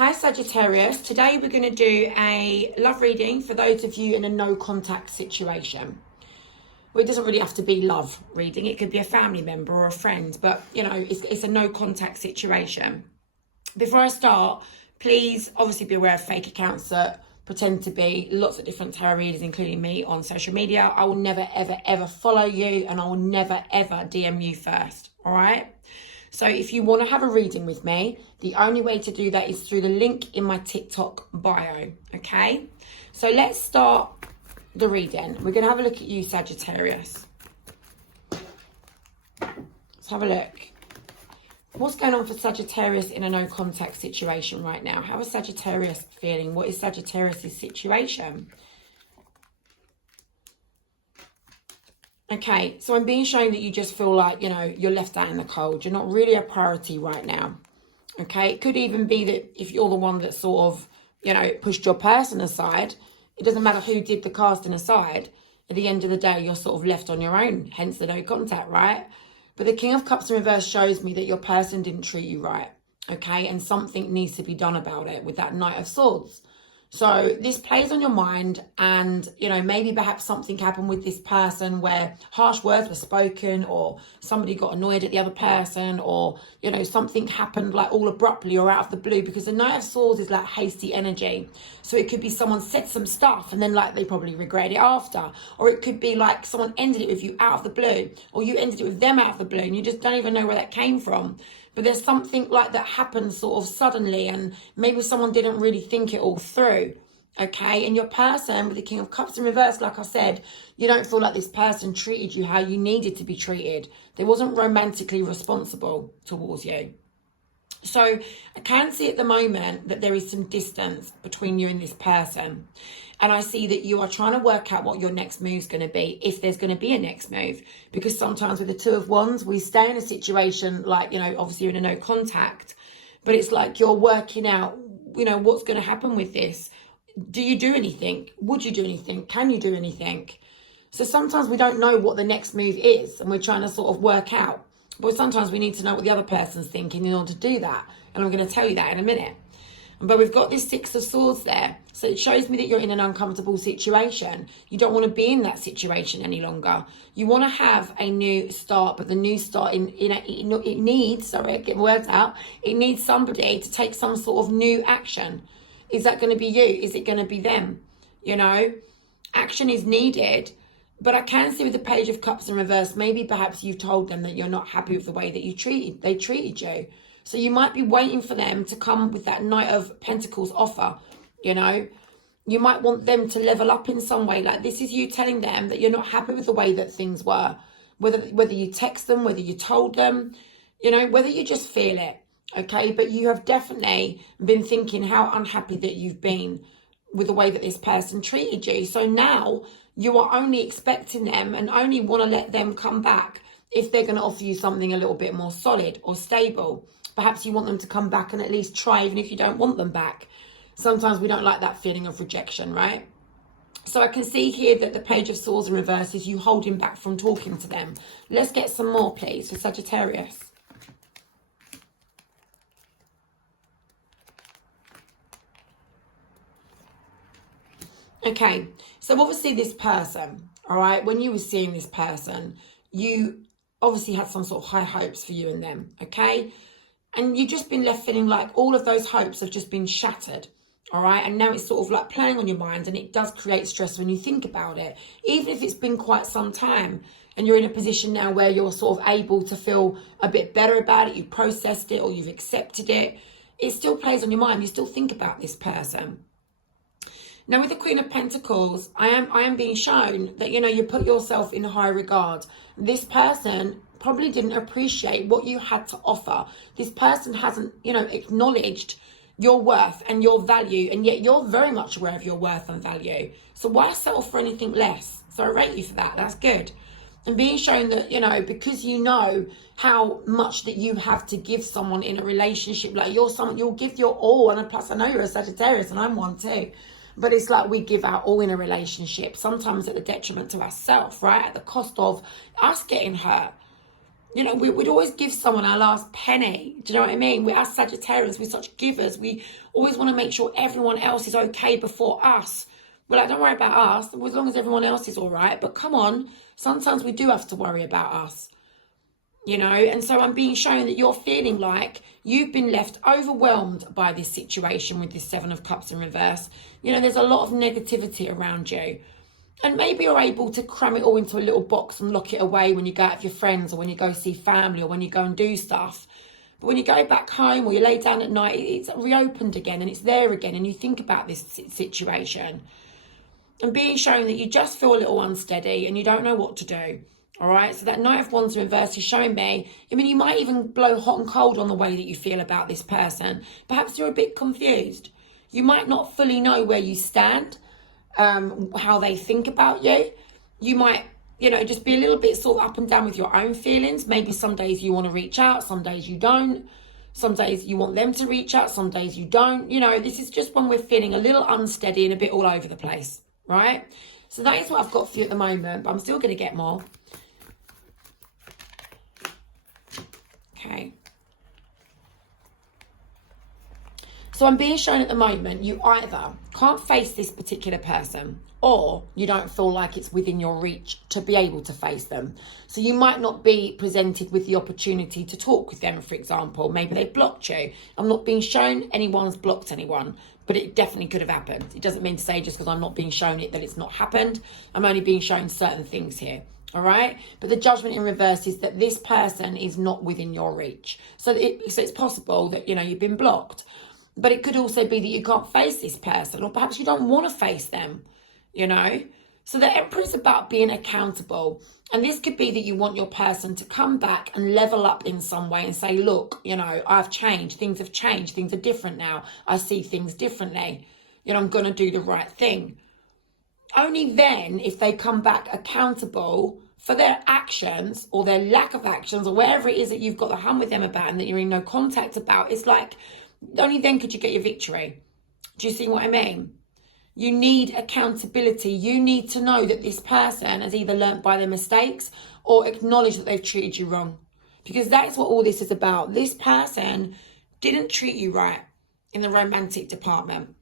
Hi Sagittarius, today we're going to do a love reading for those of you in a no contact situation. Well, it doesn't really have to be love reading, it could be a family member or a friend, but you know, it's a no contact situation. Before I start, please obviously be aware of fake accounts that pretend to be lots of different tarot readers, including me, on social media. I will never ever ever follow you, and I will never ever DM you first, all right? So if you want to have a reading with me, the only way to do that is through the link in my TikTok bio, okay? So let's start the reading. We're going to have a look at you, Sagittarius. Let's have a look. What's going on for Sagittarius in a no contact situation right now? How is Sagittarius feeling? What is Sagittarius' situation? Okay, so I'm being shown that you just feel like, you know, you're left out in the cold. You're not really a priority right now. Okay, it could even be that if you're the one that sort of, you know, pushed your person aside, it doesn't matter who did the casting aside. At the end of the day, you're sort of left on your own, hence the no contact, right? But the King of Cups in reverse shows me that your person didn't treat you right, okay? And something needs to be done about it with that Knight of Swords. So this plays on your mind, and, you know, maybe perhaps something happened with this person where harsh words were spoken, or somebody got annoyed at the other person, or, you know, something happened like all abruptly or out of the blue, because the Knight of Swords is like hasty energy. So it could be someone said some stuff and then like they probably regret it after, or it could be like someone ended it with you out of the blue, or you ended it with them out of the blue and you just don't even know where that came from. But there's something like that happens sort of suddenly, and maybe someone didn't really think it all through, okay? And your person with the King of Cups in reverse, like I said, you don't feel like this person treated you how you needed to be treated. They wasn't romantically responsible towards you. So I can see at the moment that there is some distance between you and this person. And I see that you are trying to work out what your next move is going to be, if there's going to be a next move. Because sometimes with the Two of Wands, we stay in a situation like, you know, obviously you're in a no contact, but it's like you're working out, you know, what's going to happen with this. Do you do anything? Would you do anything? Can you do anything? So sometimes we don't know what the next move is, and we're trying to sort of work out. But sometimes we need to know what the other person's thinking in order to do that. And I'm going to tell you that in a minute. But we've got this Six of Swords there. So it shows me that you're in an uncomfortable situation. You don't want to be in that situation any longer. You want to have a new start, but the new start it needs, sorry, get my words out. It needs somebody to take some sort of new action. Is that going to be you? Is it going to be them? You know, action is needed. But I can see with the Page of Cups in reverse, maybe perhaps you've told them that you're not happy with the way that they treated you. So you might be waiting for them to come with that Knight of Pentacles offer, you know. You might want them to level up in some way. Like, this is you telling them that you're not happy with the way that things were. Whether you text them, whether you told them, you know, whether you just feel it, okay? But you have definitely been thinking how unhappy that you've been with the way that this person treated you. So now you are only expecting them and only want to let them come back if they're going to offer you something a little bit more solid or stable. Perhaps you want them to come back and at least try, even if you don't want them back. Sometimes we don't like that feeling of rejection, right? So I can see here that the Page of Swords in reverse is you holding back from talking to them. Let's get some more, please, for Sagittarius. Okay, so obviously this person, all right, when you were seeing this person, you obviously had some sort of high hopes for you and them, okay? And you've just been left feeling like all of those hopes have just been shattered, all right? And now it's sort of like playing on your mind, and it does create stress when you think about it. Even if it's been quite some time and you're in a position now where you're sort of able to feel a bit better about it, you've processed it or you've accepted it, it still plays on your mind. You still think about this person. Now with the Queen of Pentacles, I am being shown that, you know, you put yourself in high regard. This person probably didn't appreciate what you had to offer. This person hasn't, you know, acknowledged your worth and your value, and yet you're very much aware of your worth and value. So why settle for anything less? So I rate you for that. That's good. And being shown that, you know, because you know how much that you have to give someone in a relationship, like you'll give your all. And plus I know you're a Sagittarius and I'm one too. But it's like we give our all in a relationship, sometimes at the detriment to ourselves, right? At the cost of us getting hurt. You know, we'd always give someone our last penny. Do you know what I mean? We're as Sagittarians, we're such givers. We always want to make sure everyone else is okay before us. We're like, don't worry about us, as long as everyone else is all right. But come on, sometimes we do have to worry about us. You know, and so I'm being shown that you're feeling like you've been left overwhelmed by this situation with this Seven of Cups in reverse. You know, there's a lot of negativity around you. And maybe you're able to cram it all into a little box and lock it away when you go out with your friends or when you go see family or when you go and do stuff. But when you go back home or you lay down at night, it's reopened again and it's there again. And you think about this situation. And being shown that you just feel a little unsteady and you don't know what to do. All right, so that Knight of Wands in reverse is showing me, I mean, you might even blow hot and cold on the way that you feel about this person. Perhaps you're a bit confused. You might not fully know where you stand, how they think about you. You might, you know, just be a little bit sort of up and down with your own feelings. Maybe some days you want to reach out, some days you don't. Some days you want them to reach out, some days you don't. You know, this is just when we're feeling a little unsteady and a bit all over the place, right? So that is what I've got for you at the moment, but I'm still going to get more. Okay. So I'm being shown at the moment, you either can't face this particular person or you don't feel like it's within your reach to be able to face them. So you might not be presented with the opportunity to talk with them, for example. Maybe they blocked you. I'm not being shown anyone's blocked anyone, but it definitely could have happened. It doesn't mean to say just because I'm not being shown it that it's not happened. I'm only being shown certain things here. All right, but the Judgment in reverse is that this person is not within your reach. So it's possible that, you know, you've been blocked, but it could also be that you can't face this person, or perhaps you don't want to face them, you know. So the Emperor is about being accountable, and this could be that you want your person to come back and level up in some way and say, look, you know, I've changed, things have changed, things are different now, I see things differently, you know, I'm going to do the right thing. Only then, if they come back accountable for their actions or their lack of actions or whatever it is that you've got the hum with them about and that you're in no contact about, it's like, only then could you get your victory. Do you see what I mean? You need accountability. You need to know that this person has either learnt by their mistakes or acknowledged that they've treated you wrong. Because that is what all this is about. This person didn't treat you right in the romantic department.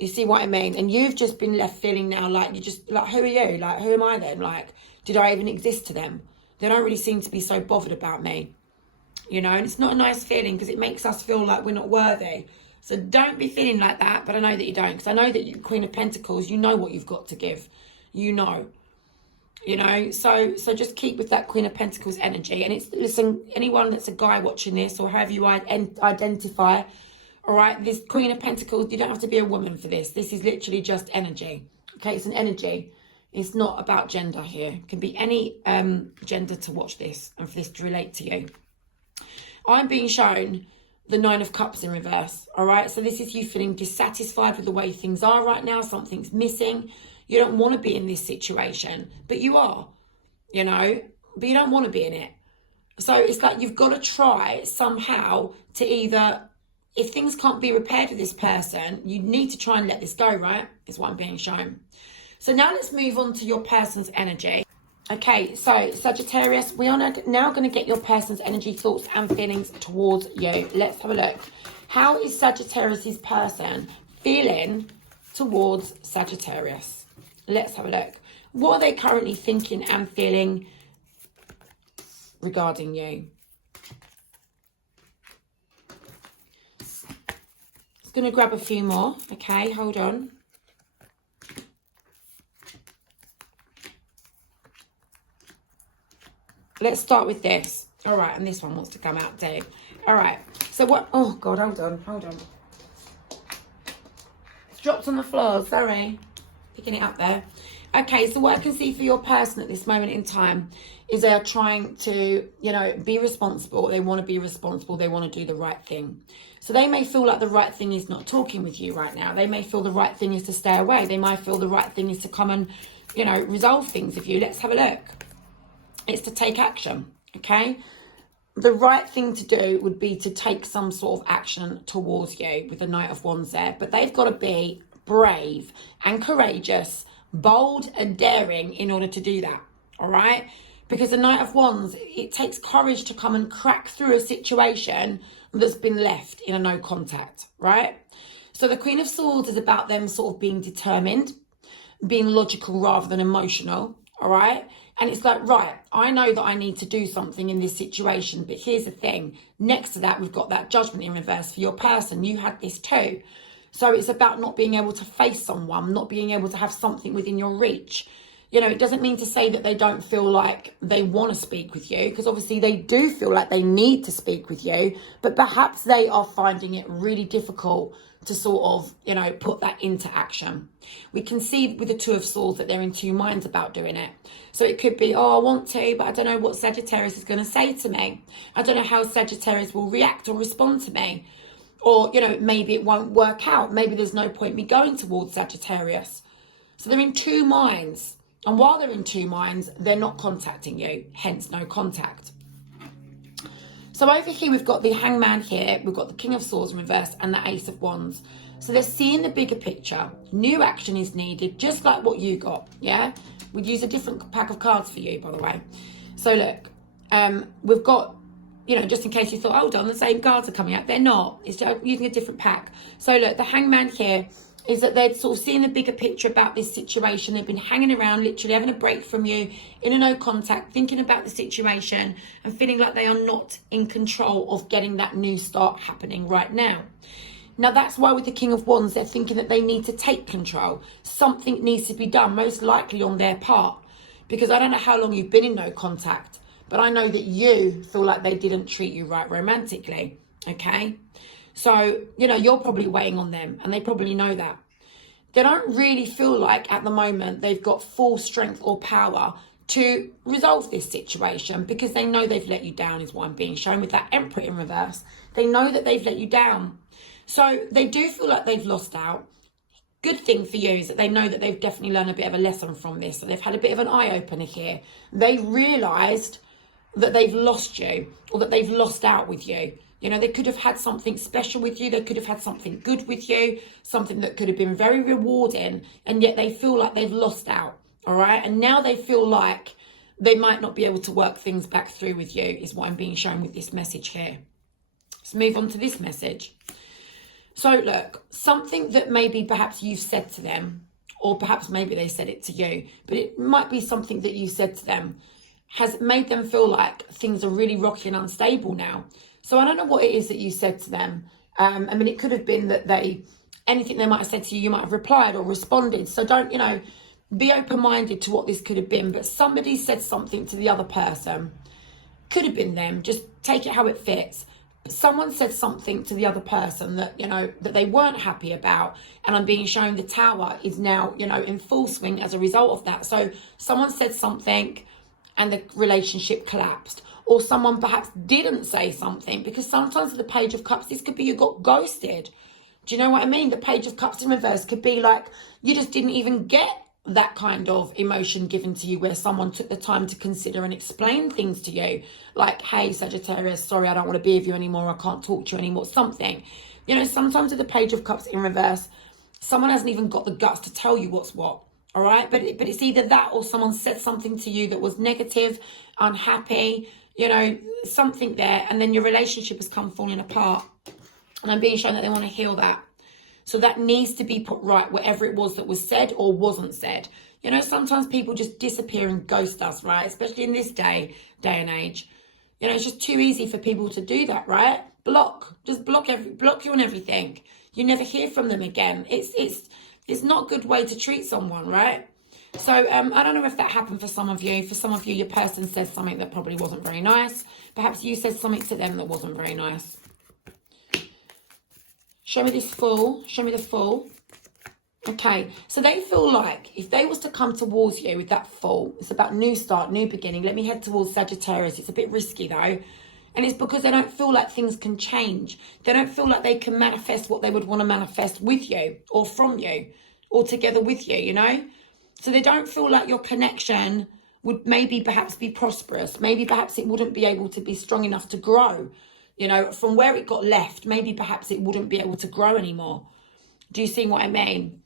You see what I mean? And you've just been left feeling now like you just, like, who are you? Like, who am I then? Like, did I even exist to them? They don't really seem to be so bothered about me. You know, and it's not a nice feeling because it makes us feel like we're not worthy. So don't be feeling like that, but I know that you don't. Because I know that you, Queen of Pentacles, you know what you've got to give. You know. You know, so just keep with that Queen of Pentacles energy. And it's, listen, anyone that's a guy watching this or however you identify, all right, this Queen of Pentacles, you don't have to be a woman for this. This is literally just energy. Okay, it's an energy. It's not about gender here. It can be any gender to watch this and for this to relate to you. I'm being shown the Nine of Cups in reverse, all right? So this is you feeling dissatisfied with the way things are right now. Something's missing. You don't want to be in this situation, but you are, you know, but you don't want to be in it. So it's like you've got to try somehow to either, if things can't be repaired with this person, you need to try and let this go, right? Is what I'm being shown. So now let's move on to your person's energy. Okay, so Sagittarius, we are now going to get your person's energy, thoughts and feelings towards you. Let's have a look. How is Sagittarius's person feeling towards Sagittarius? Let's have a look. What are they currently thinking and feeling regarding you? Just going to grab a few more. Okay, hold on. Let's start with this. All right, and this one wants to come out too. All right, so what? Oh, God, hold on. It's dropped on the floor, sorry. Picking it up there. Okay, so what I can see for your person at this moment in time is they are trying to, you know, be responsible. They want to be responsible. They want to do the right thing. So they may feel like the right thing is not talking with you right now. They may feel the right thing is to stay away. They might feel the right thing is to come and, you know, resolve things with you. Let's have a look. It's to take action, okay? The right thing to do would be to take some sort of action towards you with the Knight of Wands there. But they've got to be brave and courageous, bold and daring in order to do that, all right? Because the Knight of Wands, it takes courage to come and crack through a situation that's been left in a no contact, right? So the Queen of Swords is about them sort of being determined, being logical rather than emotional, all right? And it's like, right, I know that I need to do something in this situation, but here's the thing. Next to that, we've got that Judgment in reverse for your person. You had this too. So it's about not being able to face someone, not being able to have something within your reach. You know, it doesn't mean to say that they don't feel like they want to speak with you, because obviously they do feel like they need to speak with you, but perhaps they are finding it really difficult to sort of, you know, put that into action. We can see with the Two of Swords that they're in two minds about doing it. So it could be, oh, I want to, but I don't know what Sagittarius is going to say to me. I don't know how Sagittarius will react or respond to me. Or, you know, maybe it won't work out. Maybe there's no point me going towards Sagittarius. So they're in two minds. And while they're in two minds, they're not contacting you, hence no contact. So over here, we've got the Hangman here, we've got the King of Swords in reverse and the Ace of Wands. So they're seeing the bigger picture. New action is needed, just like what you got, yeah? We'd use a different pack of cards for you, by the way. So look, we've got, you know, just in case you thought, hold on, the same cards are coming out. They're not. It's just using a different pack. So look, the Hangman here is that they're sort of seeing the bigger picture about this situation. They've been hanging around, literally having a break from you, in a no contact, thinking about the situation and feeling like they are not in control of getting that new start happening right now. Now, that's why with the King of Wands, they're thinking that they need to take control. Something needs to be done, most likely on their part. Because I don't know how long you've been in no contact, but I know that you feel like they didn't treat you right romantically, okay? So, you know, you're probably waiting on them and they probably know that. They don't really feel like at the moment they've got full strength or power to resolve this situation because they know they've let you down, is what I'm being shown with that Emperor in reverse. They know that they've let you down. So they do feel like they've lost out. Good thing for you is that they know that they've definitely learned a bit of a lesson from this. So they've had a bit of an eye-opener here. They realised that they've lost you or that they've lost out with you. You know, they could have had something special with you. They could have had something good with you, something that could have been very rewarding, and yet they feel like they've lost out, all right? And now they feel like they might not be able to work things back through with you, is what I'm being shown with this message here. Let's move on to this message. So look, something that maybe perhaps you've said to them, or perhaps maybe they said it to you, but it might be something that you said to them, has made them feel like things are really rocky and unstable now. So I don't know what it is that you said to them. I mean, it could have been that anything they might have said to you, you might have replied or responded. So don't, you know, be open-minded to what this could have been. But somebody said something to the other person. Could have been them. Just take it how it fits. But someone said something to the other person that, you know, that they weren't happy about. And I'm being shown the Tower is now, you know, in full swing as a result of that. So someone said something and the relationship collapsed. Or someone perhaps didn't say something, because sometimes with the Page of Cups, this could be you got ghosted. Do you know what I mean? The Page of Cups in reverse could be like you just didn't even get that kind of emotion given to you where someone took the time to consider and explain things to you. Like, hey, Sagittarius, sorry, I don't want to be with you anymore. I can't talk to you anymore. Something. You know, sometimes with the Page of Cups in reverse, someone hasn't even got the guts to tell you what's what. All right? But it's either that or someone said something to you that was negative, unhappy, you know, something there, and then your relationship has come falling apart. And I'm being shown that they want to heal that. So that needs to be put right, whatever it was that was said or wasn't said. You know, sometimes people just disappear and ghost us, right? Especially in this day and age. You know, it's just too easy for people to do that, right? Block. Just block you on everything. You never hear from them again. It's not a good way to treat someone, right? So I don't know if that happened for some of you. For some of you, your person said something that probably wasn't very nice. Perhaps you said something to them that wasn't very nice. Show me this Fool. Show me the Fool. Okay, so they feel like if they was to come towards you with that Fool, it's about new start, new beginning. Let me head towards Sagittarius. It's a bit risky though. And it's because they don't feel like things can change. They don't feel like they can manifest what they would want to manifest with you or from you or together with you, you know? So they don't feel like your connection would maybe perhaps be prosperous. Maybe perhaps it wouldn't be able to be strong enough to grow. You know, from where it got left, maybe perhaps it wouldn't be able to grow anymore. Do you see what I mean?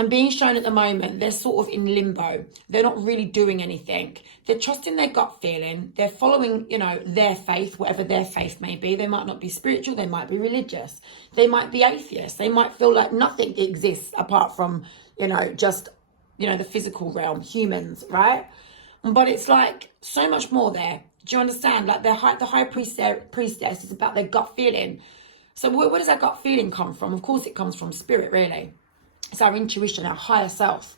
I'm being shown at the moment, they're sort of in limbo. They're not really doing anything. They're trusting their gut feeling. They're following, you know, their faith, whatever their faith may be. They might not be spiritual. They might be religious. They might be atheists. They might feel like nothing exists apart from, you know, just, you know, the physical realm, humans, right? But it's like so much more there. Do you understand? Like the high priestess is about their gut feeling. So where does that gut feeling come from? Of course, it comes from spirit, really. It's our intuition, our higher self.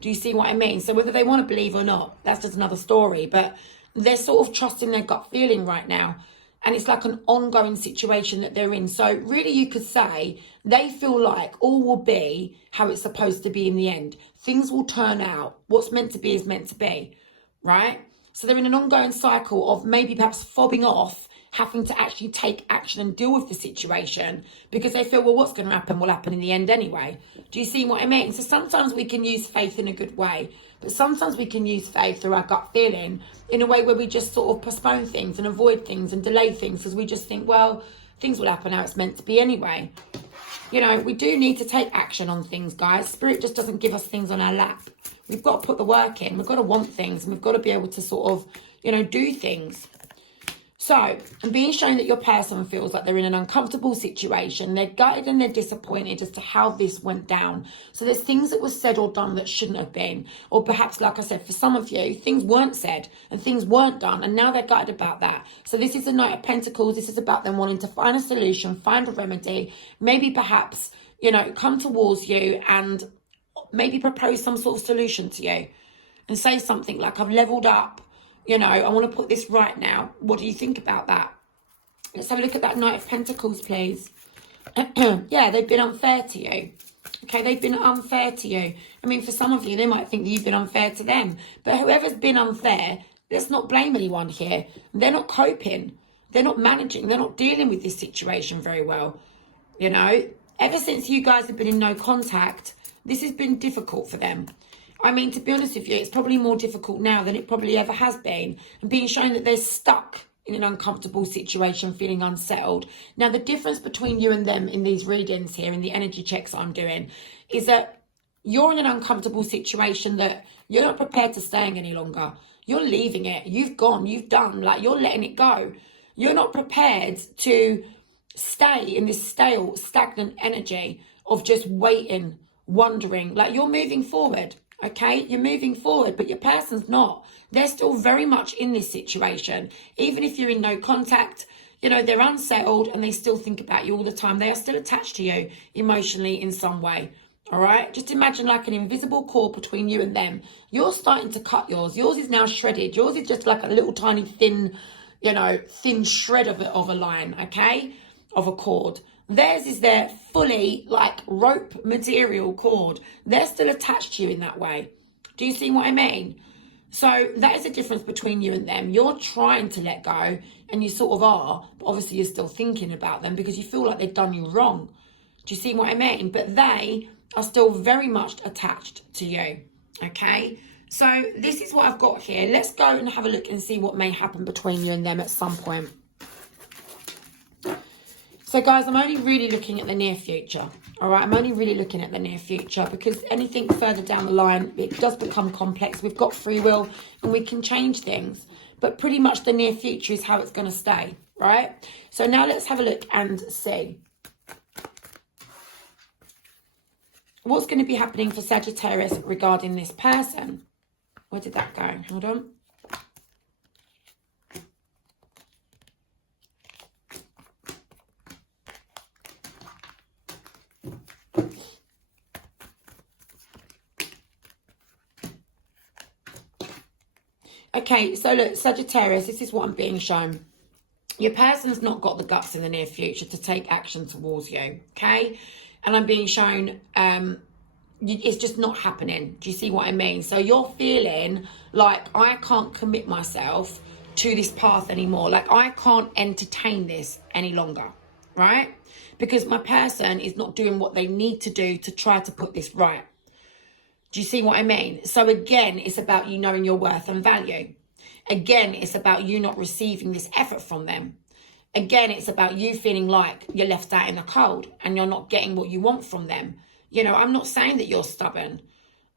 Do you see what I mean? So whether they want to believe or not, that's just another story. But they're sort of trusting their gut feeling right now. And it's like an ongoing situation that they're in. So really you could say they feel like all will be how it's supposed to be in the end. Things will turn out. What's meant to be is meant to be, right? So they're in an ongoing cycle of maybe perhaps fobbing off, having to actually take action and deal with the situation because they feel, well, what's going to happen will happen in the end anyway. Do you see what I mean? So sometimes we can use faith in a good way, but sometimes we can use faith through our gut feeling in a way where we just sort of postpone things and avoid things and delay things because we just think, well, things will happen how it's meant to be anyway. You know, we do need to take action on things, guys. Spirit just doesn't give us things on our lap. We've got to put the work in. We've got to want things and we've got to be able to sort of, you know, do things. So, I'm being shown that your person feels like they're in an uncomfortable situation. They're gutted and they're disappointed as to how this went down. So, there's things that were said or done that shouldn't have been. Or perhaps, like I said, for some of you, things weren't said and things weren't done. And now they're gutted about that. So, this is the Knight of Pentacles. This is about them wanting to find a solution, find a remedy. Maybe perhaps, you know, come towards you and maybe propose some sort of solution to you. And say something like, I've leveled up. You know, I want to put this right now. What do you think about that? Let's have a look at that Knight of Pentacles, please. Yeah, they've been unfair to you. Okay, they've been unfair to you. I mean, for some of you, they might think that you've been unfair to them. But whoever's been unfair, let's not blame anyone here. They're not coping. They're not managing. They're not dealing with this situation very well. You know, ever since you guys have been in no contact, this has been difficult for them. I mean, to be honest with you, it's probably more difficult now than it probably ever has been. And being shown that they're stuck in an uncomfortable situation, feeling unsettled. Now, the difference between you and them in these readings here, in the energy checks I'm doing, is that you're in an uncomfortable situation that you're not prepared to staying any longer. You're leaving it. You've gone. You've done. Like, you're letting it go. You're not prepared to stay in this stale, stagnant energy of just waiting, wondering. Like, you're moving forward. Okay, you're moving forward, but your person's not. They're still very much in this situation. Even if you're in no contact, you know, they're unsettled and they still think about you all the time. They are still attached to you emotionally in some way. All right, just imagine like an invisible cord between you and them. You're starting to cut yours. Yours is now shredded. Yours is just like a little tiny thin, you know, thin shred of a line, okay, of a cord. Theirs is their fully like rope material cord. They're still attached to you in that way. Do you see what I mean? So that is the difference between you and them. You're trying to let go and you sort of are, but obviously you're still thinking about them because you feel like they've done you wrong. Do you see what I mean? But they are still very much attached to you. Okay? So this is what I've got here. Let's go and have a look and see what may happen between you and them at some point. So, guys, I'm only really looking at the near future, all right? I'm only really looking at the near future because anything further down the line, it does become complex. We've got free will and we can change things. But pretty much the near future is how it's going to stay, right? So now let's have a look and see. What's going to be happening for Sagittarius regarding this person? Where did that go? Hold on. Okay, so look, Sagittarius, this is what I'm being shown. Your person's not got the guts in the near future to take action towards you, okay? And I'm being shown it's just not happening. Do you see what I mean? So you're feeling like I can't commit myself to this path anymore. Like I can't entertain this any longer, right? Because my person is not doing what they need to do to try to put this right. Do you see what I mean? So again, it's about you knowing your worth and value. Again, it's about you not receiving this effort from them. Again, it's about you feeling like you're left out in the cold and you're not getting what you want from them. You know, I'm not saying that you're stubborn.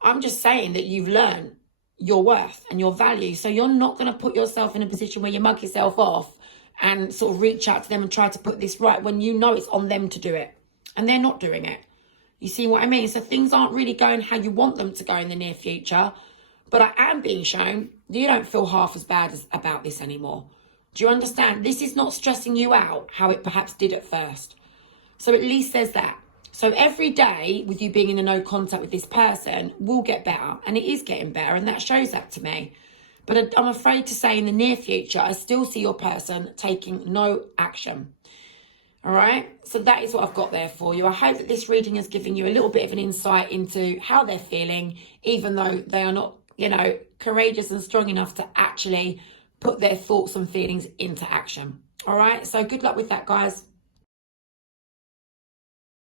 I'm just saying that you've learned your worth and your value. So you're not going to put yourself in a position where you mug yourself off and sort of reach out to them and try to put this right when you know it's on them to do it. And they're not doing it. You see what I mean? So things aren't really going how you want them to go in the near future. But I am being shown that you don't feel half as bad about this anymore. Do you understand? This is not stressing you out how it perhaps did at first. So at least there's that. So every day with you being in a no contact with this person will get better. And it is getting better. And that shows that to me. But I'm afraid to say in the near future, I still see your person taking no action. All right. So that is what I've got there for you. I hope that this reading is giving you a little bit of an insight into how they're feeling, even though they are not, you know, courageous and strong enough to actually put their thoughts and feelings into action. All right. So good luck with that, guys.